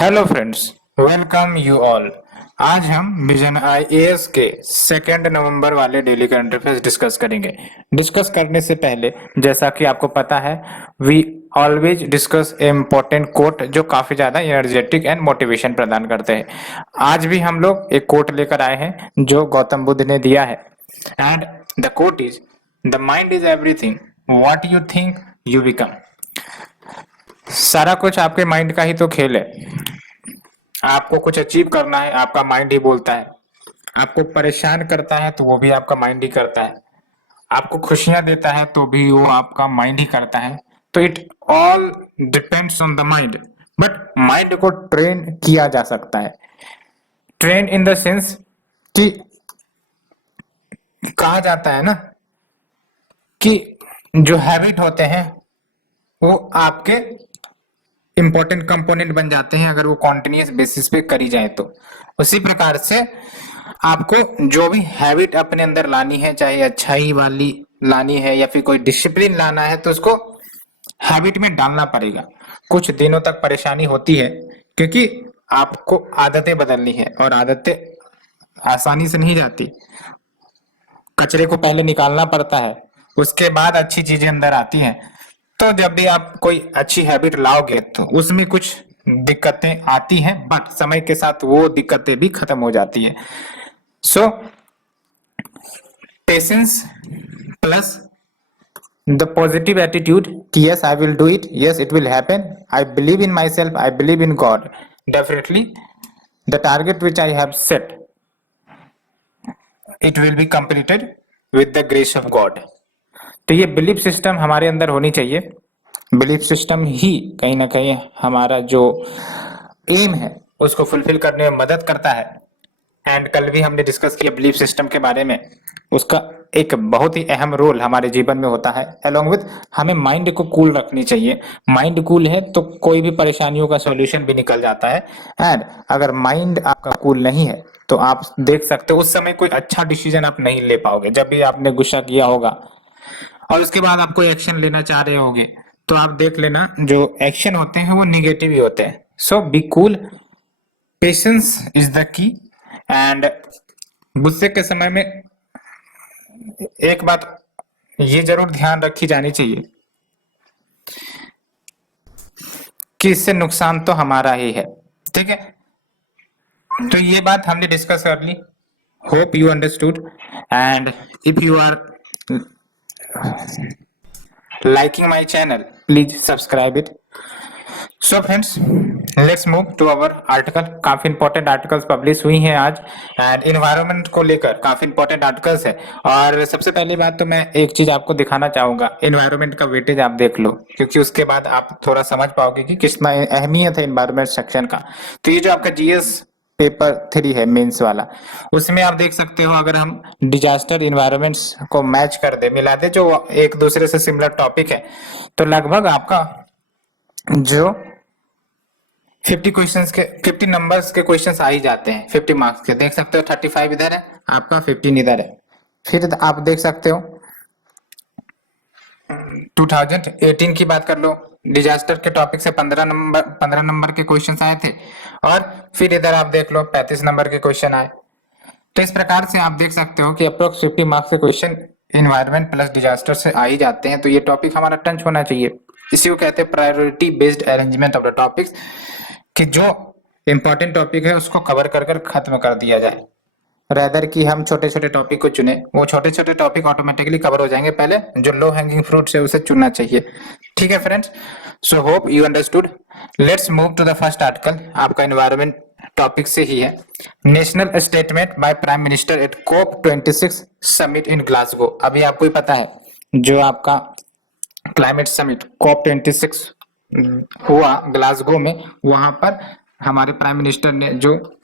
Hello friends, welcome you all. आज हम विजन आईएएस के 2 नवंबर वाले डेली करंट अफेयर्स डिस्कस करेंगे। डिस्कस करने से पहले, जैसा कि आपको पता है, we always discuss a important quote जो काफी ज्यादा एनर्जेटिक एंड मोटिवेशन प्रदान करते हैं। आज भी हम लोग एक कोट लेकर आए हैं जो गौतम बुद्ध ने दिया है, and the quote is the mind is everything, what you think you become. सारा कुछ आपके माइंड का ही तो खेल है। आपको कुछ अचीव करना है, आपका माइंड ही बोलता है। आपको परेशान करता है तो वो भी आपका माइंड ही करता है। आपको खुशियां देता है तो भी वो आपका माइंड ही करता है। तो it all depends on the mind. But mind को ट्रेन किया जा सकता है। ट्रेन इन द सेंस कि कहा जाता है ना कि जो हैबिट होते हैं वो आपके इंपॉर्टेंट कंपोनेंट बन जाते हैं अगर वो कॉन्टिन्यूस बेसिस पे करी जाए तो। उसी प्रकार से आपको जो भी हैबिट अपने अंदर लानी है, चाहे अच्छाई वाली लानी है या फिर कोई डिसिप्लिन लाना है, तो उसको हैबिट में डालना पड़ेगा। कुछ दिनों तक परेशानी होती है क्योंकि आपको आदतें बदलनी है और आदतें आसानी से नहीं जाती। कचरे को पहले निकालना पड़ता है, उसके बाद अच्छी चीजें अंदर आती हैं। तो जब भी आप कोई अच्छी हैबिट लाओगे तो उसमें कुछ दिक्कतें आती हैं, बट समय के साथ वो दिक्कतें भी खत्म हो जाती है। So patience plus the positive attitude कि yes I will do it, yes it will happen, I believe in myself, I believe in God, definitely the target which I have set it will be completed with the grace of God. तो ये belief system हमारे अंदर होनी चाहिए। Belief system ही कहीं ना कहीं हमारा जो एम है उसको फुलफिल करने में मदद करता है। एंड कल भी हमने डिस्कस किया बिलीफ सिस्टम के बारे में। उसका एक बहुत ही अहम रोल हमारे जीवन में होता है। अलोंग विथ हमें माइंड को कूल रखनी चाहिए। माइंड कूल है तो कोई भी परेशानियों का सॉल्यूशन भी निकल जाता है। एंड अगर माइंड आपका कूल नहीं है तो आप देख सकते हो उस समय कोई अच्छा डिसीजन आप नहीं ले पाओगे। जब भी आपने गुस्सा किया होगा और उसके बाद आप कोई एक्शन लेना चाह रहे होगे तो आप देख लेना जो एक्शन होते हैं वो निगेटिव ही होते हैं। So be cool, patience is the key. And गुस्से के समय में एक बात ये जरूर ध्यान रखी जानी चाहिए कि इससे नुकसान तो हमारा ही है। ठीक है, तो ये बात हमने डिस्कस कर ली। Hope you understood. And if you are liking my channel, please subscribe it. So friends, let's move to our article। काफी इंपॉर्टेंट आर्टिकल्स पब्लिश हुई हैं आज, एंड इन्वायरमेंट को लेकर काफी इंपॉर्टेंट आर्टिकल्स है। और सबसे पहली बात तो मैं एक चीज आपको दिखाना चाहूंगा, इन्वायरमेंट का वेटेज आप देख लो, क्योंकि उसके बाद आप थोड़ा समझ पाओगे कि कितना अहमियत है इन्वायरमेंट सेक्शन का। तो ये जो आपका जीएस पेपर 3 है मेंस वाला, उसमें आप देख सकते हो अगर हम डिजास्टर इन्वायरमेंट्स को मैच कर दे, मिला दे, जो एक दूसरे से सिमिलर टॉपिक है, तो लगभग आपका जो 50 नंबर्स के क्वेश्चंस आ ही जाते हैं। 50 मार्क्स के देख सकते हो, 35 इधर है आपका, 15 इधर है। फिर आप देख सकते हो 2018 की बात कर लो, डिजास्टर के टॉपिक से 15 नंबर के क्वेश्चन आए थे, और फिर इधर आप देख लो 35 नंबर के क्वेश्चन आए। तो इस प्रकार से आप देख सकते हो कि अप्रोक्स 50 मार्क्स के क्वेश्चन इन्वायरमेंट प्लस डिजास्टर से आ ही जाते हैं। तो ये टॉपिक हमारा टच होना चाहिए। इसी को कहते हैं priority based arrangement of the topics, कि जो इंपॉर्टेंट टॉपिक है उसको कवर कर कर खत्म कर दिया जाए, रेदर कि हम छोटे छोटे टॉपिक को चुने। वो छोटे छोटे टॉपिक ऑटोमेटिकली कवर हो जाएंगे, पहले जो लो हैंगिंग फ्रूट है उसे चुनना चाहिए। ठीक है friends, so hope you understood. Let's move to the first article, आपका एनवायरमेंट टॉपिक से ही है। National statement by prime minister at COP26 summit in Glasgow. अभी आपको ही पता है जो आपका क्लाइमेट समिट COP26 हुआ ग्लासगो में, वहां पर हमारे प्राइम मिनिस्टर ने जो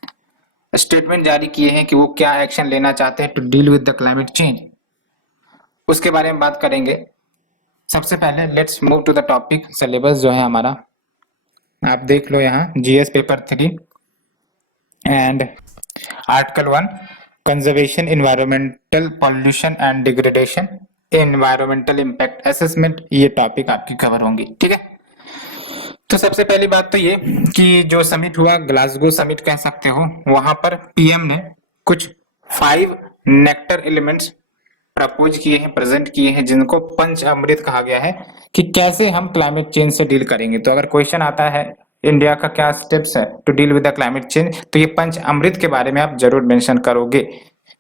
स्टेटमेंट जारी किए हैं कि वो क्या एक्शन लेना चाहते हैं to deal with the climate change, उसके बारे में बात करेंगे। सबसे पहले let's move to the topic. Syllabus जो है हमारा आप देख लो यहाँ, GS paper 3 and article 1 conservation, environmental pollution and degradation, environmental impact assessment, ये टॉपिक आपकी कवर होंगी। ठीक है, तो सबसे पहली बात तो ये कि जो समिट हुआ, ग्लासगो समिट कह सकते हो, वहां पर पीएम ने कुछ 5 नेक्टर एलिमेंट्स प्रपोज किए हैं, प्रेजेंट किए हैं, जिनको पंच अमृत कहा गया है कि कैसे हम क्लाइमेट चेंज से डील करेंगे। तो अगर क्वेश्चन आता है इंडिया का क्या स्टेप्स है to deal with the climate change, तो ये पंच अमृत के बारे में आप जरूर मेंशन करोगे,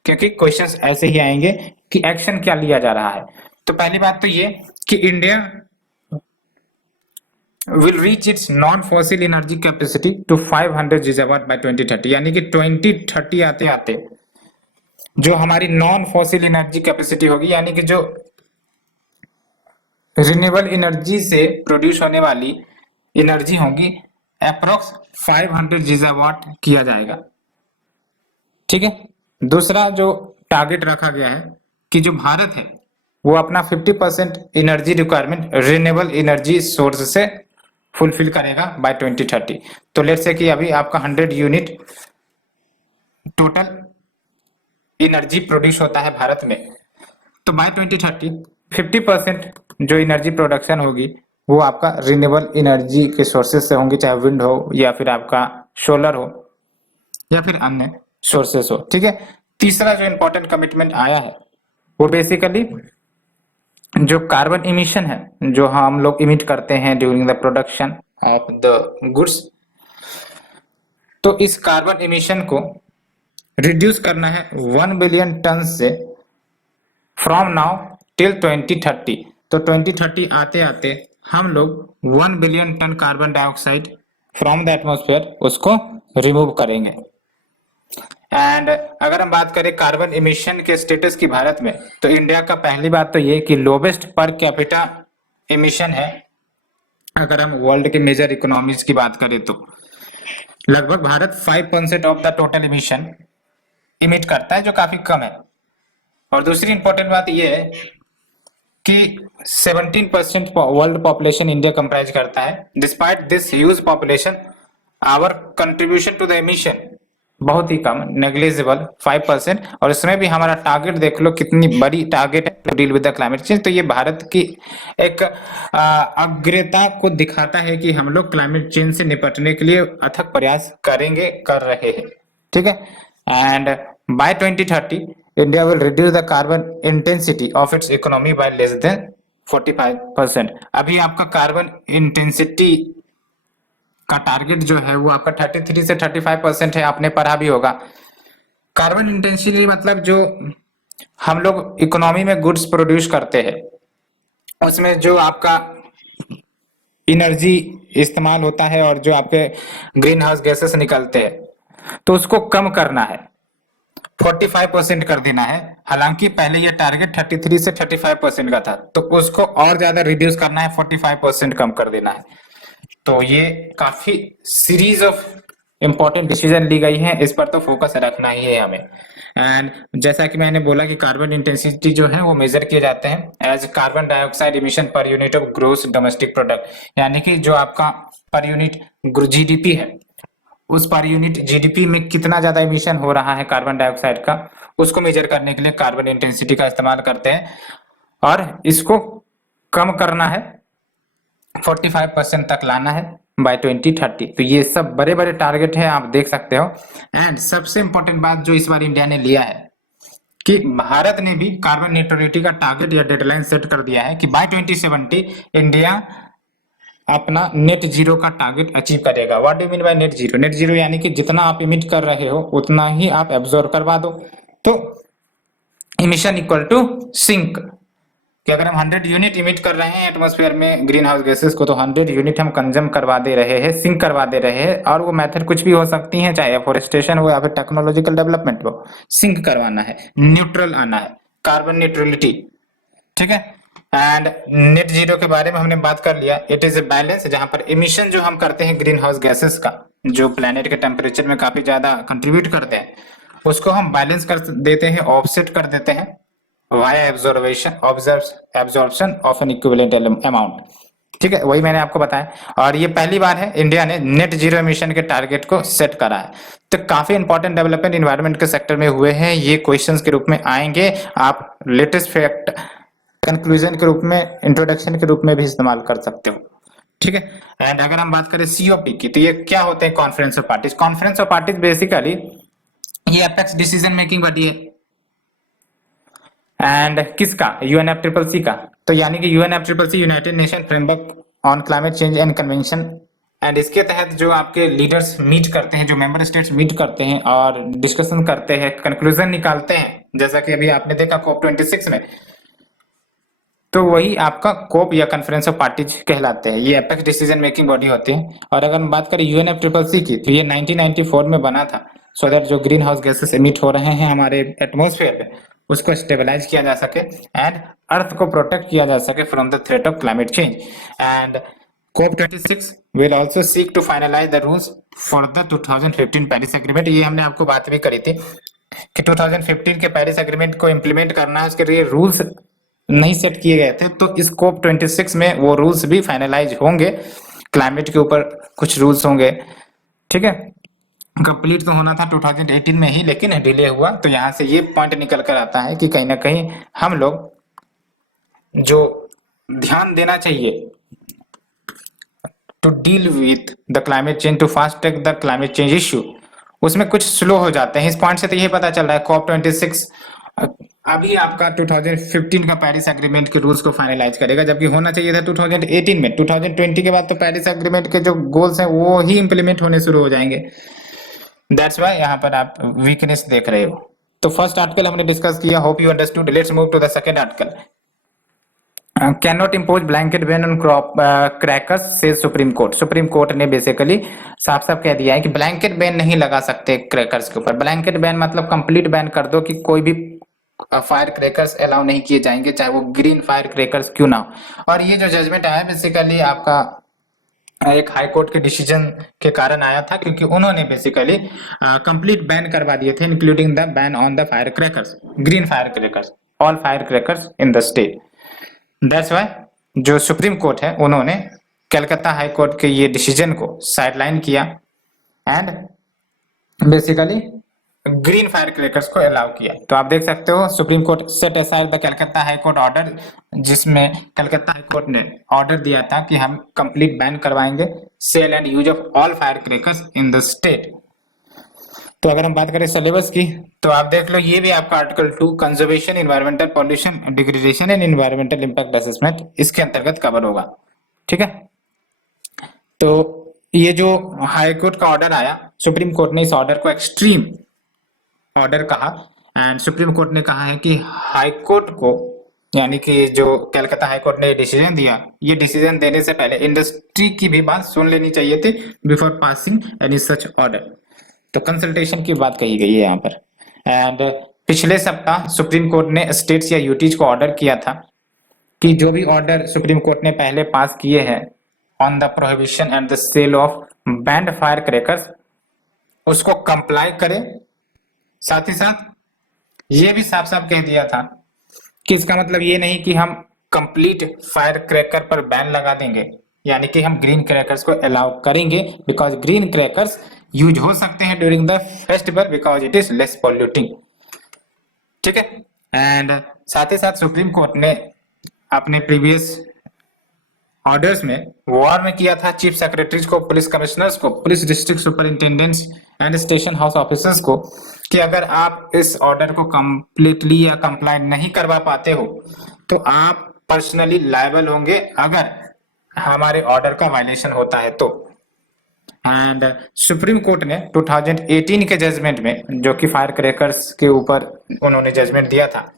क्योंकि क्वेश्चंस ऐसे ही आएंगे कि एक्शन क्या लिया जा रहा है। तो पहली बात तो ये कि India will reach its non-fossil energy capacity to 500 gigawatt by 2030, यानी कि 2030 आते आते जो हमारी नॉन फॉसिल एनर्जी कैपेसिटी होगी, यानी कि जो रिन्यूएबल एनर्जी से प्रोड्यूस होने वाली एनर्जी होगी, अप्रोक्स 500 गीगावाट किया जाएगा। ठीक है। दूसरा जो टारगेट रखा गया है कि जो भारत है वो अपना 50% energy requirement renewable energy source से फुलफिल करेगा बाय 2030। तो लेट्स से कि अभी आपका 100 यूनिट टोटल एनर्जी प्रोड्यूस होता है भारत में, तो बाय 2030 50% जो एनर्जी प्रोडक्शन होगी वो आपका रिन्यूएबल एनर्जी के सोर्सेज से होंगी, चाहे विंड हो या फिर आपका सोलर हो या फिर अन्य सोर्सेस हो। ठीक है। तीसरा जो इंपॉर्टेंट कमिटमेंट आया है वो बेसिकली जो कार्बन इमिशन है जो हम लोग इमिट करते हैं during the production of the goods, तो इस कार्बन इमिशन को रिड्यूस करना है 1 बिलियन टन से फ्रॉम नाउ टिल 2030। तो 2030 आते आते हम लोग 1 billion ton carbon dioxide from the atmosphere उसको रिमूव करेंगे। एंड अगर हम बात करें कार्बन इमिशन के स्टेटस की भारत में, तो इंडिया का पहली बात तो ये कि लोवेस्ट पर कैपिटा इमिशन है। अगर हम वर्ल्ड के मेजर इकोनॉमीज की बात करें तो लगभग Bharat 5% of the total emission emit करता है, जो काफी कम है। और दूसरी इंपॉर्टेंट बात यह है कि 17% वर्ल्ड पॉपुलेशन इंडिया कंप्राइज करता है। Despite this huge population, our contribution to the emission बहुत ही कम, नेग्लिजिबल 5%। और इसमें भी हमारा टारगेट देख लो कितनी बड़ी टारगेट है to deal with the climate change. तो ये भारत की एक अग्रता को दिखाता है कि हम लोग क्लाइमेट चेंज से निपटने के लिए अथक प्रयास करेंगे, कर रहे हैं। ठीक है। And by 2030 India will reduce the carbon intensity of its economy by less than 45%। अभी आपका कार्बन इंटेंसिटी का टारगेट जो है वो आपका 33 से 35% है, आपने पढ़ा भी होगा। कार्बन इंटेंसिटी मतलब जो हम लोग इकोनॉमी में गुड्स प्रोड्यूस करते हैं उसमें जो आपका एनर्जी इस्तेमाल होता है और जो आपके ग्रीन हाउस गैसेस निकलते हैं, तो उसको कम करना है, 45% कर देना है। हालांकि पहले ये टारगेट 33 से 35% का था, तो उसको और ज्यादा रिड्यूस करना है, 45% कम कर देना है। तो ये काफी सीरीज ऑफ इंपॉर्टेंट डिसीजन ली गई है, इस पर तो फोकस रखना ही है हमें। एंड जैसा कि मैंने बोला कि कार्बन इंटेंसिटी जो है वो मेजर किए जाते हैं as carbon dioxide emission per unit of gross domestic product, यानी कि जो आपका पर यूनिट जीडीपी है उस पर यूनिट जीडीपी में कितना ज्यादा इमिशन हो रहा है कार्बन डाइऑक्साइड का, उसको मेजर करने के लिए कार्बन इंटेंसिटी का इस्तेमाल करते हैं। और इसको कम करना है, 45% तक लाना है बाय 2030। तो ये सब बड़े बड़े टारगेट है, आप देख सकते हो। एंड सबसे इंपॉर्टेंट बात जो इस बार इंडिया ने लिया है कि भारत ने भी कार्बन न्यूट्रलिटी का टारगेट या डेडलाइन सेट कर दिया है कि बाय 2070 इंडिया अपना नेट जीरो का टारगेट अचीव करेगा। What do mean by net zero? Net zero यानी कि जितना आप इमिट कर रहे हो उतना ही आप एब्जॉर्ब करवा दो। तो इमिशन इक्वल टू सिंक, कि अगर हम 100 यूनिट इमिट कर रहे हैं एटमॉस्फेयर में ग्रीन हाउस गैसेस को, तो 100 यूनिट हम कंज्यूम करवा दे रहे हैं, सिंक करवा दे रहे हैं। और वो मेथड कुछ भी हो सकती है, चाहे एफोरेस्टेशन हो या फिर टेक्नोलॉजिकल डेवलपमेंट हो, सिंक करवाना है, न्यूट्रल आना है, कार्बन न्यूट्रलिटी। ठीक है। एंड नेट जीरो के बारे में हमने बात कर लिया। इट इज ए बैलेंस, जहां पर इमिशन जो हम करते हैं ग्रीन हाउस गैसेस का, जो प्लेनेट के टेम्परेचर में काफी ज्यादा कंट्रीब्यूट करते हैं, उसको हम बैलेंस कर देते हैं, ऑफसेट कर देते हैं via absorption of N equivalent amount. ठीक है, वही मैंने आपको बताया। और ये पहली बार है इंडिया ने नेट जीरो एमिशन के टारगेट को सेट करा है। तो काफी इंपॉर्टेंट डेवलपमेंट इन्वायरमेंट के सेक्टर में हुए हैं, ये क्वेश्चंस के रूप में आएंगे। आप लेटेस्ट फैक्ट कंक्लूजन के रूप में, इंट्रोडक्शन के रूप में भी इस्तेमाल कर सकते हो। ठीक है। एंड अगर हम बात करें सीओपी की, तो ये क्या होते हैं conference of parties. Conference of parties basically ये अपेक्स डिसीजन मेकिंग बॉडी है। एंड किसका, यूएनएफसीसीसी का। तो यानी कि UNFCCC United nation framework on climate change and convention. And इसके तहत जो आपके लीडर्स मीट करते हैं, जो मेंबर स्टेट्स मीट करते हैं और डिस्कशन करते हैं, कंक्लूजन निकालते हैं, जैसा कि अभी आपने देखा COP26 में, तो वही आपका कोप या कॉन्फ्रेंस ऑफ पार्टीज कहलाते हैं। ये अपेक्स डिसीजन मेकिंग बॉडी होती है। और अगर हम बात करें यूएनएफसीसीसी की, तो ये 1994 में बना था, सो दैट जो ग्रीन हाउस गैसेस एमिट हो रहे हैं हमारे एटमॉस्फेयर में, उसको स्टेबलाइज किया जा सके एंड अर्थ को प्रोटेक्ट किया जा सके from the threat of climate change. And COP26 will also seek to finalize the rules for the 2015 Paris agreement. ये हमने आपको बात भी करी थी कि 2015 के पेरिस एग्रीमेंट को इम्प्लीमेंट करना है, उसके लिए रूल्स नहीं सेट किए गए थे। तो इस COP26 में वो रूल्स भी फाइनलाइज होंगे, क्लाइमेट के ऊपर कुछ रूल्स होंगे। ठीक है, कंप्लीट तो होना था 2018 में ही, लेकिन डिले हुआ। तो यहाँ से ये पॉइंट निकल कर आता है कि कहीं ना कहीं हम लोग जो ध्यान देना चाहिए to deal with the climate change, to fast track the climate change issue, उसमें कुछ स्लो हो जाते हैं। इस पॉइंट से तो ये पता चल रहा है COP26 अभी आपका 2015 का पेरिस एग्रीमेंट के रूल्स को फाइनलाइज करेगा, जबकि होना चाहिए था 2018 में। 2020 के बाद तो पेरिस एग्रीमेंट के जो गोल्स हैं वो ही इंप्लीमेंट होने शुरू हो जाएंगे। दैट्स व्हाई यहाँ पर आप वीकनेस देख रहे हो। तो फर्स्ट आर्टिकल हमने डिस्कस किया, hope you understood. Let's move to the second article. Can not impose blanket ban on crackers से सुप्रीम कोर्ट। सुप्रीम कोर्ट ने बेसिकली साफ साफ कह दिया है कि ब्लैंकेट बैन नहीं लगा सकते क्रैकर्स के ऊपर। ब्लैंकेट बैन मतलब कंप्लीट बैन कर दो कि कोई भी फायर क्रैकर्स अलाउ नहीं किए जाएंगे, चाहे वो ग्रीन फायर क्रैकर्स क्यों ना हो। और ये जो जजमेंट आया बेसिकली आपका एक हाई कोर्ट के डिसीजन के कारण आया था, क्योंकि उन्होंने बेसिकली कंप्लीट बैन करवा दिए थे, including the ban on the fire crackers, green fire crackers, all fire crackers in the state. That's why जो सुप्रीम कोर्ट है उन्होंने कलकत्ता हाई कोर्ट के ये डिसीजन को साइडलाइन किया and basically green fire crackers को अलाउ किया। तो आप देख सकते हो Supreme Court set aside the Calcutta High Court order, जिसमें कलकत्ता हाई कोर्ट ने ऑर्डर दिया था कि हम कंप्लीट बैन करवाएंगे sale and use of all fire crackers in the state. तो अगर हम बात करें सिलेबस की, तो आप देख लो ये भी आपका article 2 conservation, environmental pollution, degradation and environmental impact assessment इसके अंतर्गत कवर होगा। ठीक है, तो ये जो हाई कोर्ट का ऑर्डर आया, सुप्रीम कोर्ट ने इस ऑर्डर को एक्सट्रीम ऑर्डर कहा एंड सुप्रीम कोर्ट ने कहा है कि हाई कोर्ट को, यानी कि जो कलकत्ता हाई कोर्ट ने डिसीजन दिया, ये डिसीजन देने से पहले इंडस्ट्री की भी बात सुन लेनी चाहिए थी before passing any such order. तो कंसल्टेशन की बात कही गई है यहाँ पर। एंड पिछले सप्ताह सुप्रीम कोर्ट ने स्टेट्स या यूटीज को ऑर्डर किया था कि जो भी ऑर्डर सुप्रीम कोर्ट ने पहले पास किए हैं on the prohibition and the sale of banned fire crackers, उसको कंप्लाई करें। साथ ही साथ ये भी साफ साफ कह दिया था कि इसका मतलब ये नहीं कि हम कंप्लीट फायर क्रैकर पर बैन लगा देंगे, यानी कि हम ग्रीन क्रैकर्स को अलाउ करेंगे, बिकॉज ग्रीन क्रैकर्स यूज हो सकते हैं during the festival because it is less polluting. ठीक है, एंड साथ ही साथ सुप्रीम कोर्ट ने अपने प्रीवियस ऑर्डर्स में वार में किया था चीफ सेक्रेटरीज को, पुलिस कमिश्नर्स को, police district superintendents and station house officers को कि अगर आप इस ऑर्डर को कंप्लीटली या कंप्लाई नहीं करवा पाते हो तो आप पर्सनली लायबल होंगे अगर हमारे ऑर्डर का वायलेशन होता है तो। एंड सुप्रीम कोर्ट ने 2018 के जजमेंट में, जो कि फायर क्रैकर्स के ऊपर उन्होंने जजमेंट दिया था,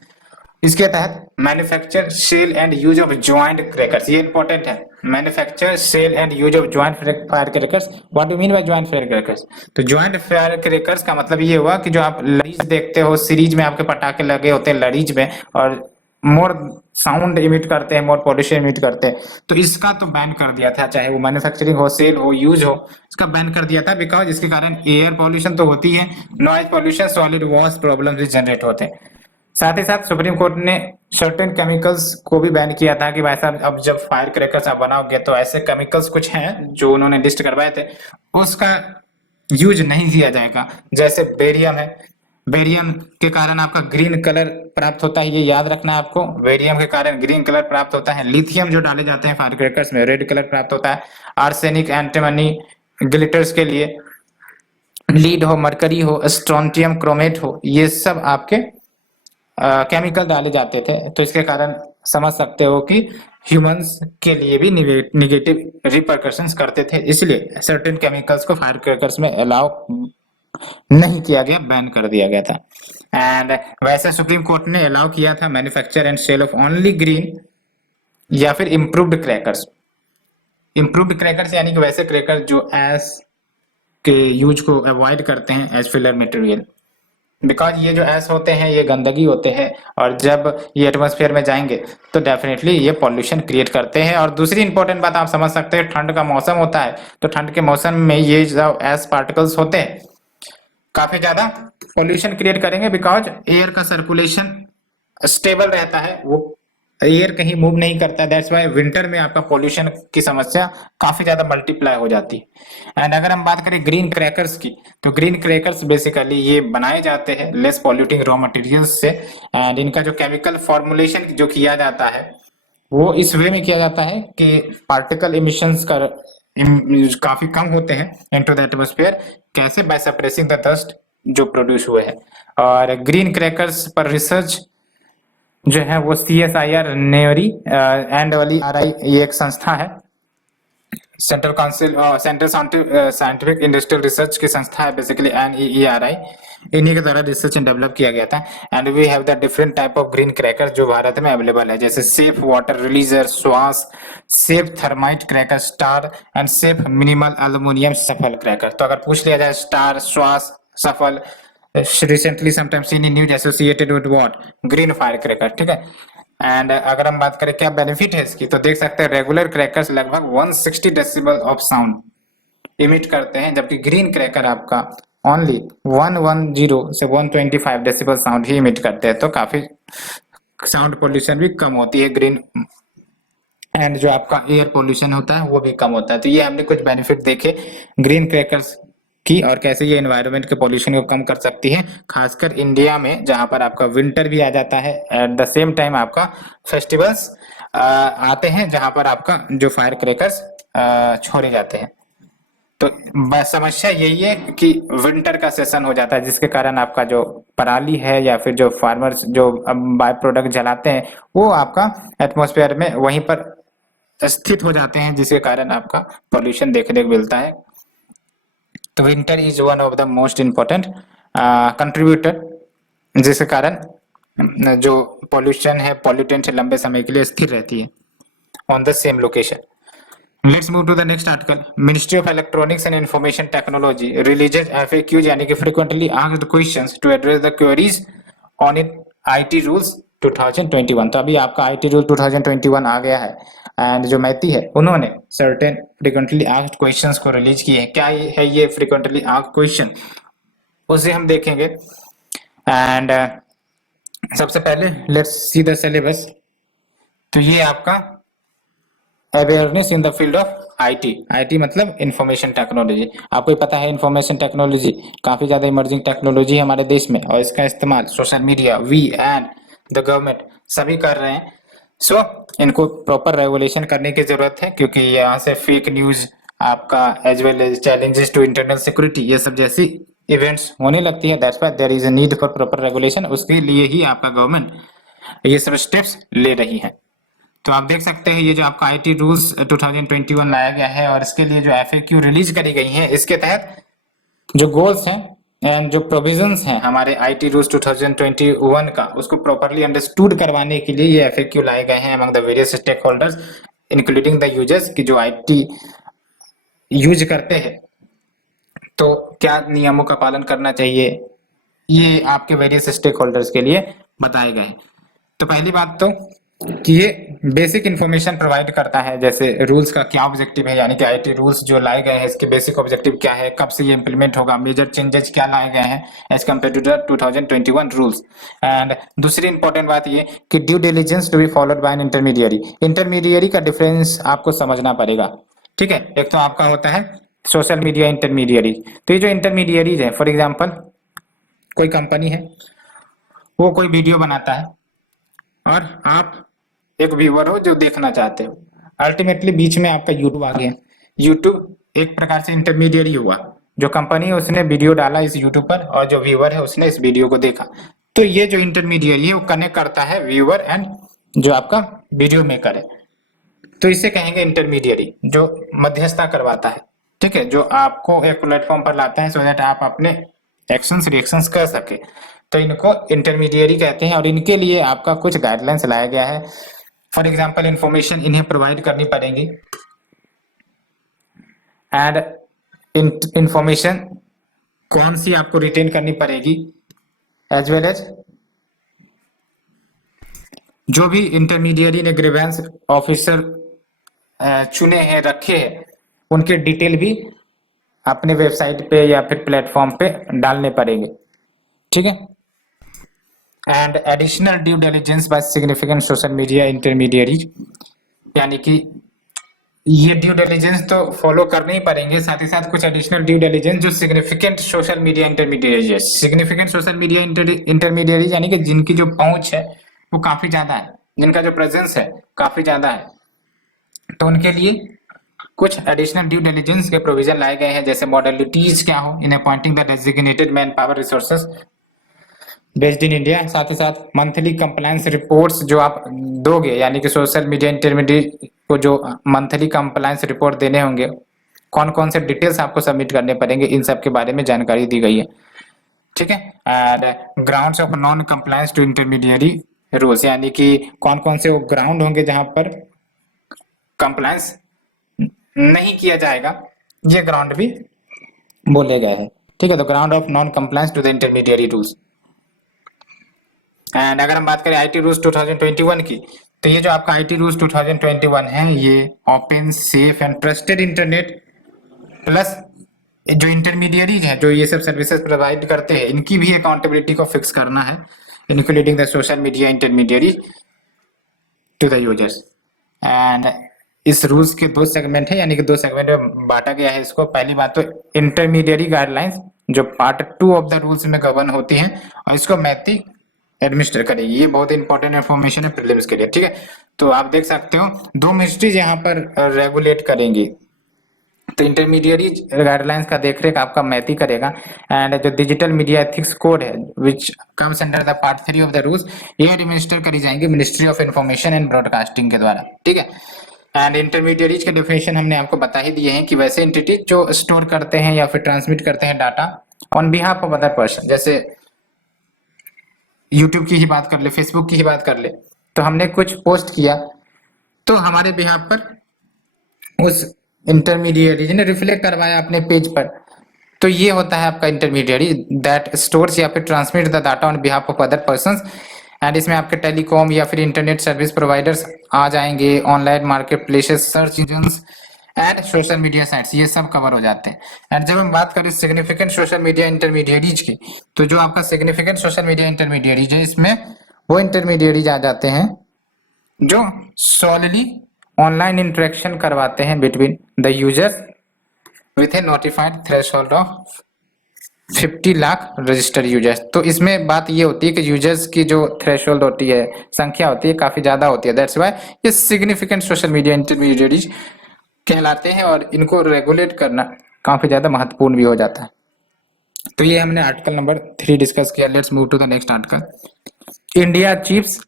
इसके तहत manufacture, sale and use of joint crackers, ये इंपॉर्टेंट है, manufacture, sale and use of joint fire crackers. What do mean by joint fire crackers? तो ज्वाइंट फायर क्रैकर्स का मतलब ये हुआ कि जो आप लड़ीज देखते हो, सीरीज में आपके पटाखे लगे होते हैं लड़ीज में और मोर साउंड इमिट करते हैं, मोर पॉल्यूशन इमिट करते हैं, तो इसका तो बैन कर दिया था, चाहे वो मैन्युफैक्चरिंग हो, सेल हो, यूज हो, इसका बैन कर दिया था बिकॉज इसके कारण एयर पॉल्यूशन तो होती है, noise pollution, solid wash problem भी जनरेट होते हैं। साथ ही साथ सुप्रीम कोर्ट ने सर्टेन केमिकल्स को भी बैन किया था कि भाई साहब अब जब फायर क्रैकर्स आप बनाओगे तो ऐसे केमिकल्स कुछ हैं जो उन्होंने लिस्ट करवाए थे, उसका यूज नहीं किया जाएगा, जैसे बेरियम है, बेरियम के कारण आपका ग्रीन कलर प्राप्त होता है, ये याद रखना है आपको। बेरियम के कारण ग्रीन कलर प्राप्त होता है। लिथियम जो डाले जाते हैं फायर क्रैकर्स में, रेड कलर प्राप्त होता है। आर्सेनिक, एंटीमनी, ग्लिटर्स के लिए लीड हो, मरकरी हो, स्ट्रोंटियम क्रोमेट हो, ये सब आपके केमिकल डाले जाते थे। तो इसके कारण समझ सकते हो कि ह्यूमंस के लिए भी निगेटिव रिपरकशंस करते थे, इसलिए सर्टेन केमिकल्स को फायर क्रैकर्स में अलाउ नहीं किया गया, बैन कर दिया गया था। एंड वैसे सुप्रीम कोर्ट ने अलाउ किया था manufacture and sale of only green या फिर इम्प्रूव्ड क्रैकर्स। इम्प्रूव्ड क्रैकर्स यानी कि वैसे क्रैकर जो एस के यूज को अवॉइड करते हैं एज फिलर मटेरियल, बिकॉज ये जो एस होते हैं ये गंदगी होते हैं, और जब ये एटमॉस्फेयर में जाएंगे तो डेफिनेटली ये पॉल्यूशन क्रिएट करते हैं। और दूसरी इंपॉर्टेंट बात आप समझ सकते हैं, ठंड का मौसम होता है, तो ठंड के मौसम में ये जो एस पार्टिकल्स होते हैं काफी ज्यादा पॉल्यूशन क्रिएट करेंगे, बिकॉज एयर का सर्कुलेशन स्टेबल रहता है, वो एयर कहीं मूव नहीं करता है। दैट्स व्हाई विंटर में आपका पॉल्यूशन की समस्या काफी ज्यादा मल्टीप्लाई हो जाती है। एंड अगर हम बात करें ग्रीन क्रैकर्स की, तो ग्रीन क्रैकर्स बेसिकली ये बनाए जाते हैं लेस पॉल्यूटिंग रॉ मटेरियल्स से। एंड इनका जो केमिकल फॉर्मुलेशन जो किया जाता है वो इस वे में किया जाता है कि पार्टिकल इमिशंस का काफी कम होते हैं इनटू द एटमॉस्फेयर। कैसे? बाय सप्रेसिंग द डस्ट जो प्रोड्यूस हुए हैं। और ग्रीन क्रैकर्स पर रिसर्च जो है वो CSIR नेरी एंड वाली RI, ये एक संस्था है, central council central scientific industrial research की संस्था है बेसिकली, NEERI, इन्हीं के द्वारा रिसर्च एंड डेवलप किया गया था। And we have the different type of green cracker जो भारत में अवेलेबल है, जैसे सेफ वाटर रिलीजर, श्वास, safe thermite cracker, star and safe minimal aluminium सफल क्रैकर। तो अगर पूछ लिया जाए स्टार, श्वास, सफल, recently sometimes seen in news associated with what? Green fire cracker, ठीक है। एंड अगर हम बात करें क्या बेनिफिट है इसकी, तो देख सकते हैं रेगुलर क्रैकर्स लगभग 160 डेसिबल ऑफ साउंड इमिट करते हैं, जबकि ग्रीन क्रैकर आपका ओनली 110 से 125 डेसिबल साउंड ही इमिट करते हैं। तो काफी साउंड पोल्यूशन भी कम होती है ग्रीन, एंड जो आपका एयर पोल्यूशन होता है वो भी कम होता है। तो ये हमने कुछ बेनिफिट देखे ग्रीन क्रैकर्स की, और कैसे ये एनवायरनमेंट के पोल्यूशन को कम कर सकती है, खासकर इंडिया में जहां पर आपका विंटर भी आ जाता है, एट द सेम टाइम आपका फेस्टिवल्स आते हैं जहां पर आपका जो फायर क्रैकर्स छोड़े जाते हैं। तो बस समस्या यही है कि विंटर का सेशन हो जाता है, जिसके कारण आपका जो पराली है या फिर जो फार्मर्स जो बाय प्रोडक्ट जलाते हैं वो आपका एटमॉस्फेयर में वहीं पर स्थित हो जाते हैं, जिसके कारण आपका पॉल्यूशन देखने को मिलता है। तो winter is one of the most important contributor, जिसके कारण जो पॉल्यूशन है, पॉल्यूटेंट है, लंबे समय के लिए स्थिर रहती है on the same location. Let's move to the next article. Ministry of electronics and information technology releases FAQs यानी कि frequently asked questions to address the queries on it IT rules 2021। तो अभी आपका IT रूल 2021 आ गया है, and जो मैती है उन्होंने सर्टेन फ्रीक्वेंटली आस्क्ड क्वेश्चंस को रिलीज किए हैं। क्या है ये फ्रीक्वेंटली आस्क्ड क्वेश्चन, उसे हम देखेंगे। एंड सबसे पहले लेट्स सी द सिलेबस। तो ये आपका awareness in the field of IT मतलब इंफॉर्मेशन टेक्नोलॉजी। आपको पता है इंफॉर्मेशन टेक्नोलॉजी काफी ज्यादा इमर्जिंग टेक्नोलॉजी है हमारे देश में, और इसका इस्तेमाल social media, we and the government सभी कर रहे हैं। सो इनको प्रॉपर रेगुलेशन करने की जरूरत है, क्योंकि यहाँ से फेक न्यूज आपका as well as challenges to internal security, ये सब जैसी इवेंट्स होने लगती है। That's why there is a need for proper regulation. उसके लिए ही आपका गवर्नमेंट ये सब स्टेप्स ले रही है। तो आप देख सकते हैं ये जो आपका IT रूल्स 2021 लाया गया है, और इसके लिए जो FAQ रिलीज करी गई है, इसके तहत जो गोल्स हैं एंड जो प्रोविजंस हैं हमारे IT रूल्स 2021 का, उसको प्रॉपरली अंडरस्टूड करवाने के लिए ये FAQ लाए गए हैं among the various stakeholders including the users की जो IT यूज करते हैं, तो क्या नियमों का पालन करना चाहिए, ये आपके वेरियस स्टेक होल्डर्स के लिए बताए गए हैं। तो पहली बात तो कि ये बेसिक इंफॉर्मेशन प्रोवाइड करता है, जैसे रूल्स का क्या ऑब्जेक्टिव है, यानी कि IT रूल्स जो लाए गए हैं इसके बेसिक ऑब्जेक्टिव क्या है, कब से ये इंप्लीमेंट होगा, मेजर चेंजेस क्या लाए गए हैं as compare to the 2021 rules. And दूसरी इंपॉर्टेंट बात ये कि due diligence to be followed by an intermediary. Intermediary का डिफरेंस आपको समझना पड़ेगा, ठीक है। एक तो आपका होता है सोशल मीडिया इंटरमीडियरी। तो ये जो इंटरमीडियरीज है, फॉर एग्जाम्पल कोई कंपनी है, वो कोई वीडियो बनाता है और आप एक व्यूअर हो जो देखना चाहते हो। अल्टीमेटली बीच में आपका यूट्यूब आ गया। यूट्यूब एक प्रकार से इंटरमीडियरी हुआ। जो कंपनी है उसने वीडियो डाला इस यूट्यूब पर और जो व्यूअर है उसने इस वीडियो को देखा। तो ये जो इंटरमीडियरी है वो कनेक्ट करता है व्यूअर एंड जो आपका वीडियो मेकर है। तो इसे कहेंगे इंटरमीडियरी, जो मध्यस्थता करवाता है। ठीक है, जो आपको एक प्लेटफॉर्म पर लाता है सो दैट आप अपने एक्शंस रिएक्शंस कर सके। तो इनको इंटरमीडियरी कहते हैं और इनके लिए आपका कुछ गाइडलाइंस लाया गया है। फॉर एग्जाम्पल इंफॉर्मेशन इन्हें प्रोवाइड करनी पड़ेगी एंड इंफॉर्मेशन कौन सी आपको रिटेन करनी पड़ेगी, एज वेल एज जो भी इंटरमीडियरी ने ग्रीवेंस ऑफिसर चुने हैं रखे हैं उनके डिटेल भी अपने वेबसाइट पे या फिर प्लेटफॉर्म पे डालने पड़ेंगे। ठीक है, and additional due diligence by significant social media intermediary, यानी कि ये ड्यू डिलिजेंस तो फॉलो करने ही पड़ेंगे, साथ ही साथ कुछ एडिशनल ड्यू डिलिजेंस जो सिग्निफिकेंट सोशल मीडिया इंटरमीडियरी है। सिग्निफिकेंट सोशल मीडिया इंटरमीडियरी यानी कि जिनकी जो पहुंच है वो काफी ज्यादा है, जिनका जो प्रेजेंस है काफी ज्यादा है, तो उनके लिए कुछ एडिशनल ड्यू डिलिजेंस के प्रोविजन लाए गए हैं। जैसे मॉडलिटीज क्या हो in appointing the designated manpower resources based in India. साथ ही साथ मंथली कंप्लायंस रिपोर्ट्स जो आप दोगे, यानी कि सोशल मीडिया इंटरमीडिएट को जो मंथली कंप्लायंस रिपोर्ट देने होंगे, कौन कौन से डिटेल्स आपको सबमिट करने पड़ेंगे, इन सब के बारे में जानकारी दी गई है। ठीक है, and grounds of non compliance to intermediary rules, यानी कि कौन कौन से वो ग्राउंड होंगे जहां पर कंप्लायंस नहीं किया जाएगा, ये ग्राउंड भी बोले गए हैं। ठीक है, तो ground of non compliance to the intermediary rules. And अगर हम बात करें आईटी रूल्स 2021 की, तो ये जो आपका आईटी रूल्स 2021 है ये open safe and trusted internet plus जो इंटरमीडियरीज हैं जो ये सब सर्विसेज प्रोवाइड करते हैं इनकी भी अकाउंटेबिलिटी को फिक्स करना है, including the social media intermediary to the users. And इस रूल्स के दो सेगमेंट है, यानी कि दो सेगमेंट में बांटा गया है इसको। पहली बात तो इंटरमीडियरी गाइडलाइंस जो पार्ट 2 ऑफ द रूल्स में गवर्न होती है और इसको मैथी एडमिनिस्टर करेगी। ये बहुत इंपॉर्टेंट इन्फॉर्मेशन है प्रीलिम्स के लिए। ठीक है, तो आप देख सकते हो दो मिनिस्ट्रीज यहाँ पर रेगुलेट करेंगी। तो इंटरमीडियरी गाइडलाइंस का देखरेख आपका मैथी करेगा। एंड जो डिजिटल मीडिया एथिक्स कोड है which comes under the part 3 of the rules, ये एडमिनिस्टर करी जाएंगी ministry of information and broadcasting के द्वारा। ठीक है, एंड इंटरमीडियरीज के डेफिनेशन हमने आपको बता ही दिए हैं कि वैसे एंटिटी जो स्टोर करते हैं या फिर ट्रांसमिट करते हैं data on behalf of other person, जैसे यूट्यूब की ही बात कर ले, फेसबुक की ही बात कर ले, तो हमने कुछ पोस्ट किया तो हमारे बिहाफ पर उस इंटरमीडियरी ने रिफ्लेक्ट करवाया अपने पेज पर, तो ये होता है आपका इंटरमीडियरी दैट स्टोर्स या फिर transmit the data on behalf of other persons. And इसमें आपके टेलीकॉम या फिर इंटरनेट सर्विस प्रोवाइडर्स आ जाएंगे, online market places, search engines and social media sites, ये सब कवर हो जाते हैं। एंड जब हम बात करें सिग्निफिकेंट सोशल मीडिया इंटरमीडियरीज की, तो जो आपका सिग्निफिकेंट सोशल मीडिया इंटरमीडियरीज है इसमें वो इंटरमीडियरीज आ जाते हैं जो सॉलिडली ऑनलाइन इंटरेक्शन करवाते हैं between the users with A notified threshold of 50 lakh registered users. तो इसमें बात ये होती है कि यूजर्स की जो थ्रेशोल्ड होती है, संख्या होती है, काफी ज्यादा होती है। दैट्स व्हाई ये सिग्निफिकेंट सोशल मीडिया इंटरमीडियरीज कहलाते हैं और इनको रेगुलेट करना काफी ज्यादा महत्वपूर्ण भी हो जाता है। तो ये हमने आर्टिकल नंबर 3 डिस्कस किया। Let's move to the next article. India achieves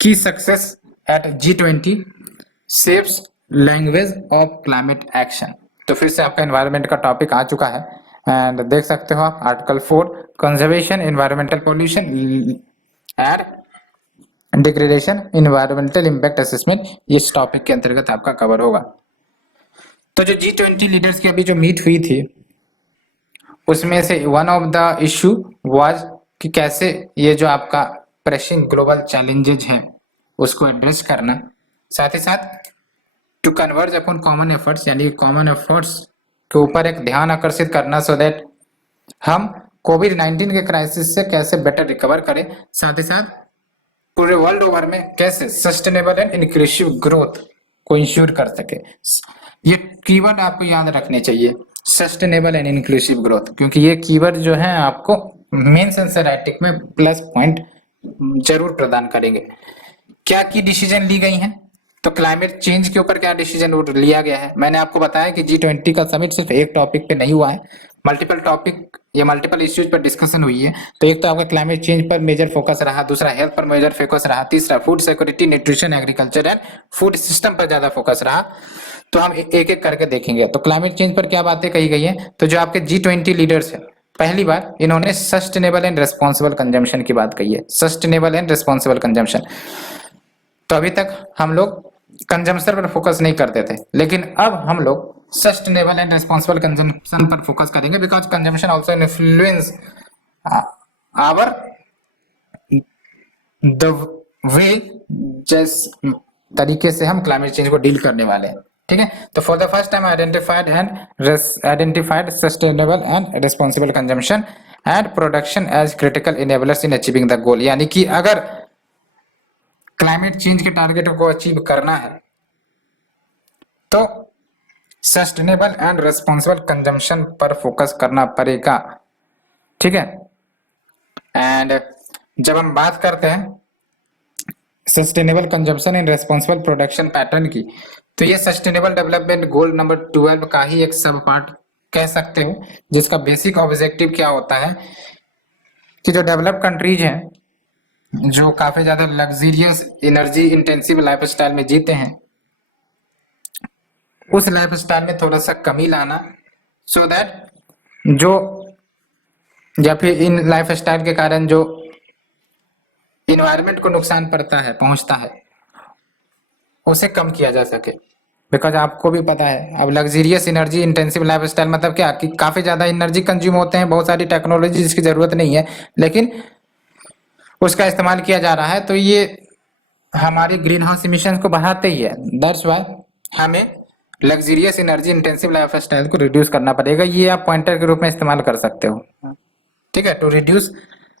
key success at G20 saves language of climate action. तो फिर से आपका एनवायरनमेंट का टॉपिक आ चुका है एंड देख सकते हो आप article 4 conservation environmental pollution and degradation environmental impact assessment, इस टॉपिक के अंतर्गत आपका कवर होगा। तो जो G20 लीडर्स की अभी जो मीट हुई थी उसमें से one of the issue was कि कैसे ये जो आपका प्रेसिंग ग्लोबल चैलेंजेज हैं उसको एड्रेस करना, साथ ही साथ to converge upon common efforts, यानी कॉमन एफर्ट्स के ऊपर एक ध्यान आकर्षित करना सो दैट हम कोविड-19 के क्राइसिस से कैसे बेटर रिकवर करें, साथ ही साथ पूरे वर्ल्ड ओवर में कैसे सस्टेनेबल एंड इंक्लूसिव ग्रोथ को इंश्योर कर सके। ये कीवर्ड आपको याद रखने चाहिए, सस्टेनेबल एंड इंक्लूसिव ग्रोथ, क्योंकि ये कीवर्ड जो है आपको मेंस एनसीईआरटी में प्लस पॉइंट जरूर प्रदान करेंगे। क्या की डिसीजन ली गई हैं? तो क्लाइमेट चेंज के ऊपर क्या डिसीजन लिया गया है? मैंने आपको बताया कि G20 का समिट सिर्फ एक टॉपिक पे नहीं हुआ है, मल्टीपल टॉपिक या मल्टीपल इश्यूज पर डिस्कशन हुई है। तो एक तो आपका क्लाइमेट चेंज पर मेजर फोकस रहा, दूसरा हेल्थ पर मेजर फोकस रहा, तीसरा food security, nutrition, agriculture and food system पर ज्यादा फोकस रहा। तो हम एक एक करके देखेंगे। तो क्लाइमेट चेंज पर क्या बातें कही गई है? तो जो आपके G20 लीडर्स है, पहली बार इन्होंने सस्टेनेबल एंड रिस्पॉन्सिबल कंजम्पशन की बात कही है। Sustainable and responsible consumption. तो अभी तक हम लोग कंजम्पशन पर फोकस नहीं करते थे, लेकिन अब हम लोग सस्टेनेबल एंड रिस्पॉन्सिबल कंजम्पशन पर फोकस करेंगे, because consumption also influence our the way जिस तरीके से हम क्लाइमेट चेंज को डील करने वाले हैं। ठीक है, तो for the first time identified sustainable and responsible consumption and production as critical enablers in achieving the goal. यानी कि अगर क्लाइमेट चेंज के टारगेट को अचीव करना है तो सस्टेनेबल एंड रिस्पॉन्सिबल कंजम्पशन पर फोकस करना पड़ेगा। ठीक है, एंड जब हम बात करते हैं sustainable consumption and responsible production pattern की, तो ये सस्टेनेबल डेवलपमेंट गोल नंबर 12 का ही एक सब पार्ट कह सकते हो, जिसका बेसिक ऑब्जेक्टिव क्या होता है कि जो डेवलप कंट्रीज हैं, जो काफी ज्यादा लग्जरियस एनर्जी इंटेंसिव लाइफस्टाइल में जीते हैं, उस लाइफस्टाइल में थोड़ा सा कमी लाना, सो दैट जो या फिर इन लाइफस्टाइल के कारण जो इन्वायरमेंट को नुकसान पहुंचता है, उसे कम किया जा सके। बिकॉज आपको भी पता है अब लग्जरियस एनर्जी इंटेंसिव लाइफस्टाइल मतलब क्या कि काफी ज्यादा एनर्जी कंज्यूम होते हैं, बहुत सारी टेक्नोलॉजी जिसकी जरूरत नहीं है, लेकिन उसका इस्तेमाल किया जा रहा है, तो ये हमारे ग्रीन हाउस इमिशन को बढ़ाते ही है। दैट्स वाई हमें लग्जरियस एनर्जी इंटेंसिव लाइफस्टाइल को रिड्यूस करना पड़ेगा। ये आप पॉइंटर के रूप में इस्तेमाल कर सकते हो। ठीक है, to reduce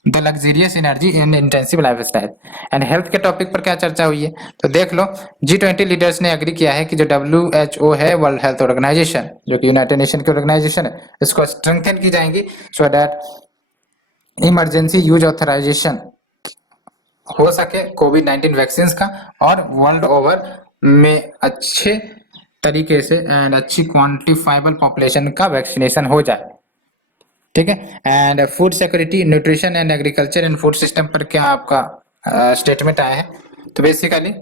the luxurious energy in intensive lifestyle. And health के टॉपिक पर क्या चर्चा हुई है, तो देख लो G20 लीडर्स ने एग्री किया है कि जो WHO है, वर्ल्ड हेल्थ ऑर्गेनाइजेशन, जो कि यूनाइटेड नेशन की ऑर्गेनाइजेशन है, इसको स्ट्रेंथन की जाएंगी so that emergency use authorization हो सके कोविड-19 वैक्सीन का, और वर्ल्ड ओवर में अच्छे तरीके से एंड अच्छी क्वांटिफाइबल पॉपुलेशन का वैक्सीनेशन हो जाए। ठीक है, and food security, nutrition and agriculture and food system पर क्या आपका स्टेटमेंट आया है, तो बेसिकली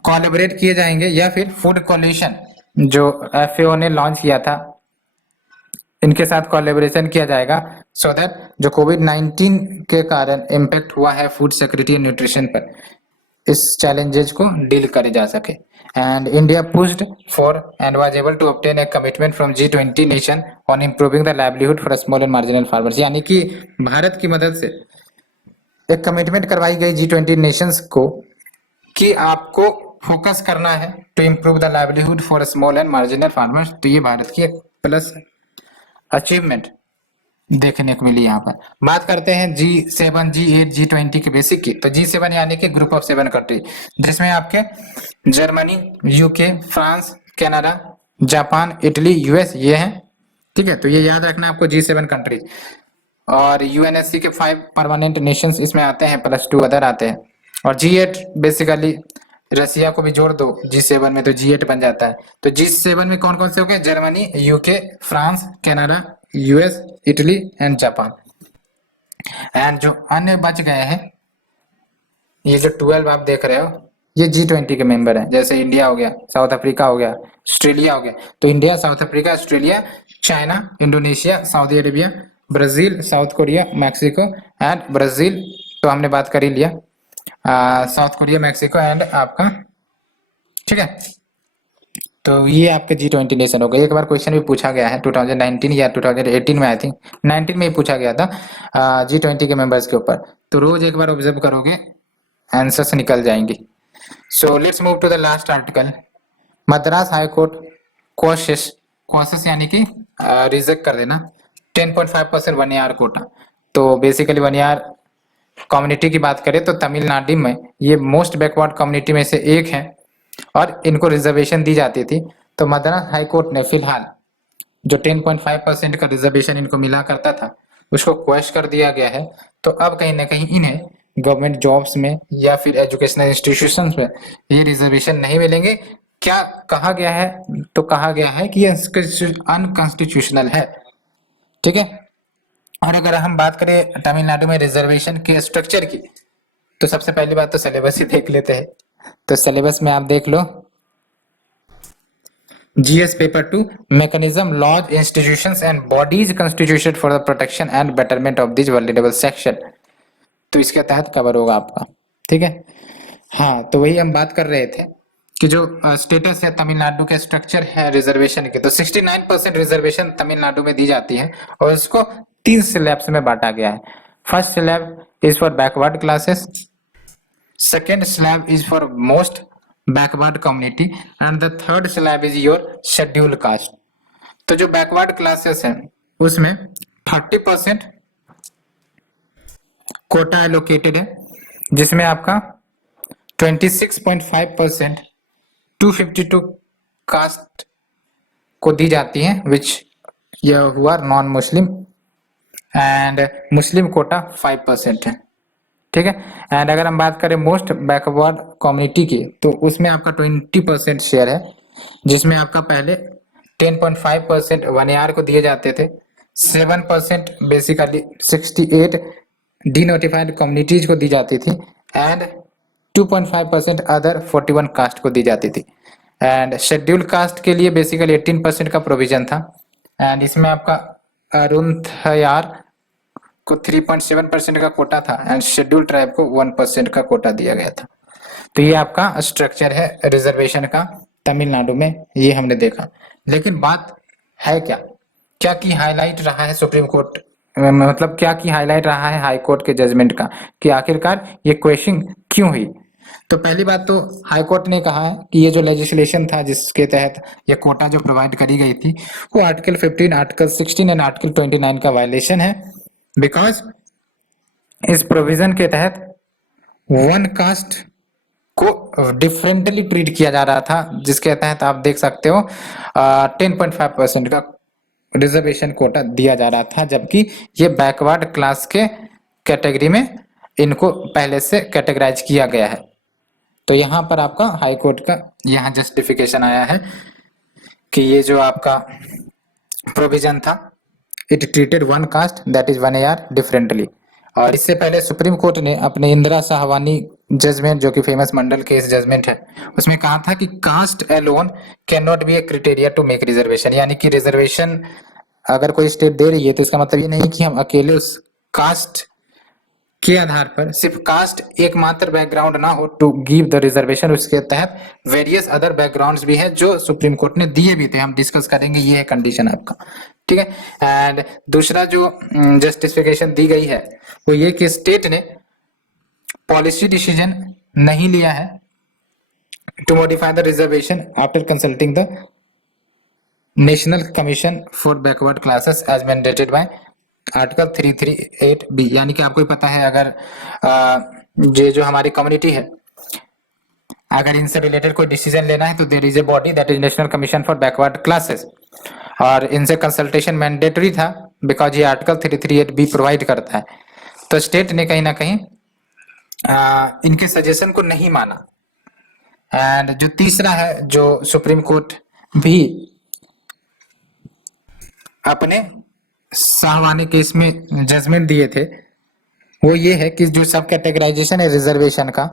कोलैबोरेट किए जाएंगे, या फिर फूड कोलिशन जो FAO ने लॉन्च किया था, इनके साथ कोलैबोरेशन किया जाएगा, सो दैट जो कोविड-19 के कारण इम्पैक्ट हुआ है फूड सिक्योरिटी एंड न्यूट्रिशन पर, इस चैलेंजेस को डील करे जा सके। And India pushed for and was able to obtain a commitment from G20 nation on improving the livelihood for small and marginal farmers. यानी कि भारत की मदद से एक कमिटमेंट करवाई गई G20 नेशंस को कि आपको फोकस करना है to improve the livelihood for small and marginal farmers. तो ये भारत की एक प्लस अचीवमेंट देखने को मिली। यहाँ पर बात करते हैं G7, G8, G20 के बेसिक की। तो G7 यानी कि ग्रुप ऑफ 7 कंट्री, जिसमें आपके Germany, UK, France, Canada, Japan, Italy, US ये हैं। ठीक है, तो ये याद रखना आपको G7 कंट्रीज। और UNSC के 5 परमानेंट नेशंस इसमें आते हैं, +2 अदर आते हैं। और G8 बेसिकली रसिया को भी जोड़ दो G7 में तो G8 बन जाता है। तो G7 में कौन कौन से हो गए? Germany, UK, France, Canada, US, Italy and Japan. And जो अन्य बच गए हैं, ये जो 12 आप देख रहे हो, ये G20 के मेंबर हैं। जैसे इंडिया हो गया, साउथ अफ्रीका हो गया, ऑस्ट्रेलिया हो गया। तो India, south Africa, Australia, China, Indonesia, Saudi Arabia, Brazil, south Korea, Mexico and Brazil तो हमने बात कर ही लिया, साउथ कोरिया, मैक्सिको एंड आपका। ठीक है, तो ये आपके G20 नेशन हो गए। एक बार क्वेश्चन भी पूछा गया है 2019 या 2018 में, आई थिंक 19 में ही पूछा गया था G20 के मेंबर्स के ऊपर। तो रोज एक बार ऑब्जर्व करोगे, आंसर्स निकल जाएंगे। So let's move to the last article. Madras high court question यानी कि रिजेक्ट कर देना 10.5% वनियार कोटा। तो बेसिकली वनियार कम्युनिटी की बात करें तो तमिलनाडु में ये मोस्ट बैकवर्ड कम्युनिटी में से एक है और इनको रिजर्वेशन दी जाती थी। तो मद्रास हाई कोर्ट ने फिलहाल जो 10.5% का रिजर्वेशन इनको मिला करता था, उसको क्वेश्चन कर दिया गया है, तो अब कहीं ना कहीं इन्हें गवर्नमेंट जॉब्स में या फिर एजुकेशनल इंस्टीट्यूशंस में ये रिजर्वेशन नहीं मिलेंगे। क्या कहा गया है? तो कहा गया है कि ये अनकॉन्स्टिट्यूशनल है। ठीक है। और अगर हम बात करें तमिलनाडु में रिजर्वेशन के स्ट्रक्चर की, तो सबसे पहली बात तो सिलेबस ही देख लेते हैं। तो सिलेबस में आप देख लो, GS paper 2, mechanism, laws, institutions and bodies constituted for the protection and betterment of these vulnerable section, तो इसके तहत कवर होगा आपका। ठीक है। हाँ, तो वही हम बात कर रहे थे कि जो स्टेटस है तमिलनाडु के स्ट्रक्चर है रिजर्वेशन के, तो 69% रिजर्वेशन तमिलनाडु में दी जाती है और उसको 3 स्लैब्स में बांटा गया है। First slab is for backward classes, second slab is for most backward community and the third slab is your schedule caste. तो जो बैकवर्ड क्लासेस है उसमें 30% कोटा एलोकेटेड है, जिसमें आपका 26.5% 252 कास्ट को दी जाती है, विच यह हुआ non Muslim, and Muslim quota 5% है। ठीक है। एंड अगर हम बात करें मोस्ट बैकवर्ड कम्युनिटी की, तो उसमें आपका 20% शेयर है, जिसमें आपका पहले 10.5% वनयार को दिए जाते थे, 7% बेसिकली 68 डिनोटिफाइड कम्युनिटीज को दी जाती थी, एंड 2.5% अदर 41 कास्ट को दी जाती थी। एंड शेड्यूल कास्ट के लिए बेसिकली 18% का प्रोविजन था, एंड इसमें आपका अरुणथयार को 3.7% का कोटा था एंड शेड्यूल ट्राइब को 1% का कोटा दिया गया था। तो ये आपका स्ट्रक्चर है रिजर्वेशन का तमिलनाडु में, ये हमने देखा। लेकिन बात है क्या क्या की हाईलाइट रहा है सुप्रीम कोर्ट, मतलब क्या की हाईलाइट रहा है हाई कोर्ट के जजमेंट का, कि आखिरकार ये क्वेश्चन क्यों हुई। तो पहली बात तो हाई कोर्ट ने कहा है कि ये जो लेजिस्लेशन था जिसके तहत ये कोटा जो प्रोवाइड करी गई थी, वो आर्टिकल 15, आर्टिकल 16 एंड आर्टिकल 29 का वायलेशन है, बिकॉज इस प्रोविजन के तहत वन कास्ट को डिफरेंटली ट्रीट किया जा रहा था, जिसके तहत आप देख सकते हो 10.5% का रिजर्वेशन कोटा दिया जा रहा था, जबकि ये बैकवर्ड क्लास के कैटेगरी में इनको पहले से कैटेगराइज किया गया है। तो यहाँ पर आपका हाई कोर्ट का यहाँ जस्टिफिकेशन आया है कि ये जो आपका प्रोविजन था, it treated one cast that is one year differently. और इससे पहले सुप्रीम कोर्ट ने अपने इंदिरा साहवानी जजमेंट, जो कि फेमस मंडल केस जजमेंट है, उसमें कहा था कि caste alone cannot be a criteria to make reservation, यानी कि रिजर्वेशन अगर कोई स्टेट दे रही है तो इसका मतलब ये नहीं कि हम अकेले उस कास्ट के आधार पर, सिर्फ कास्ट एकमात्र बैकग्राउंड ना हो टू गिव द रिजर्वेशन, उसके तहत वेरियस अदर बैकग्राउंड्स भी है जो सुप्रीम कोर्ट ने दिए भी थे, हम डिस्कस करेंगे, ये है कंडीशन आपका। ठीक है। एंड दूसरा जो जस्टिफिकेशन दी गई है वो ये कि स्टेट ने पॉलिसी डिसीजन नहीं लिया है to modify the reservation after consulting the national commission for backward classes as mandated by article 338B, यानी कि आपको पता है अगर ये जो हमारी कम्युनिटी है, अगर इनसे रिलेटेड कोई डिसीजन लेना है तो there is a body that is national commission for backward classes, और इनसे कंसल्टेशन मैंडेटरी था बिकॉज ये आर्टिकल 338B प्रोवाइड करता है। तो स्टेट ने कहीं ना कहीं इनके सजेशन को नहीं माना। एंड जो तीसरा है जो सुप्रीम कोर्ट भी अपने साहवानी केस में जजमेंट दिए थे, वो ये है कि जो सब कैटेगराइजेशन है रिजर्वेशन का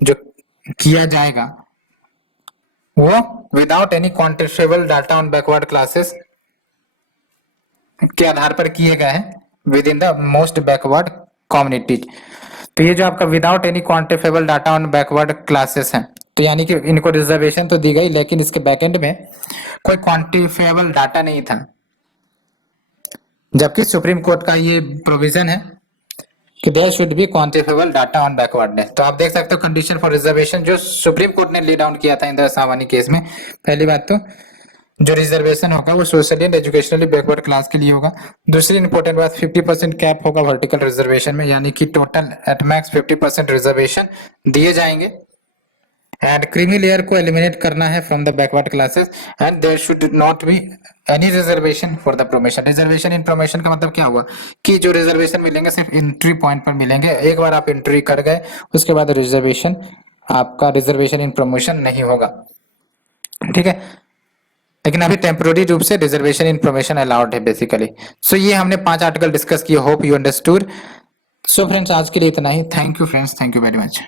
जो किया जाएगा वो without any quantifiable data on backward classes के आधार पर किए गए हैं within the most backward communities. तो ये जो आपका without any quantifiable data on backward classes हैं, तो यानी कि इनको रिजर्वेशन तो दी गई लेकिन इसके बैकएंड में कोई क्वांटिफिकेबल डाटा नहीं था, जबकि सुप्रीम कोर्ट का ये प्रोविजन है कि there should be quantifiable data on backwardness. तो आप देख सकते हो कंडीशन फॉर रिजर्वेशन जो सुप्रीम कोर्ट ने ले डाउन किया था इंदिरा साहवानी केस में। पहली बात तो जो रिजर्वेशन होगा वो socially and educationally backward class के लिए होगा। दूसरी इंपॉर्टेंट बात 50% कैप होगा वर्टिकल रिजर्वेशन में, यानी कि टोटल एट मैक्स 50% रिजर्वेशन दिए जाएंगे एंड क्रीमी लेयर को एलिमिनेट करना है from the backward classes and there should not be any reservation for the promotion. Reservation in promotion का मतलब क्या हुआ कि जो रिजर्वेशन मिलेंगे सिर्फ एंट्री पॉइंट पर मिलेंगे, एक बार आप एंट्री कर गए उसके बाद रिजर्वेशन, आपका रिजर्वेशन इन प्रमोशन नहीं होगा, ठीक है। लेकिन अभी टेम्पोररी रूप से रिजर्वेशन इन प्रमोशन अलाउड है बेसिकली। सो ये हमने 5 आर्टिकल डिस्कस किए, hope you understood. So friends आज के लिए इतना ही। Thank you friends, thank you very much.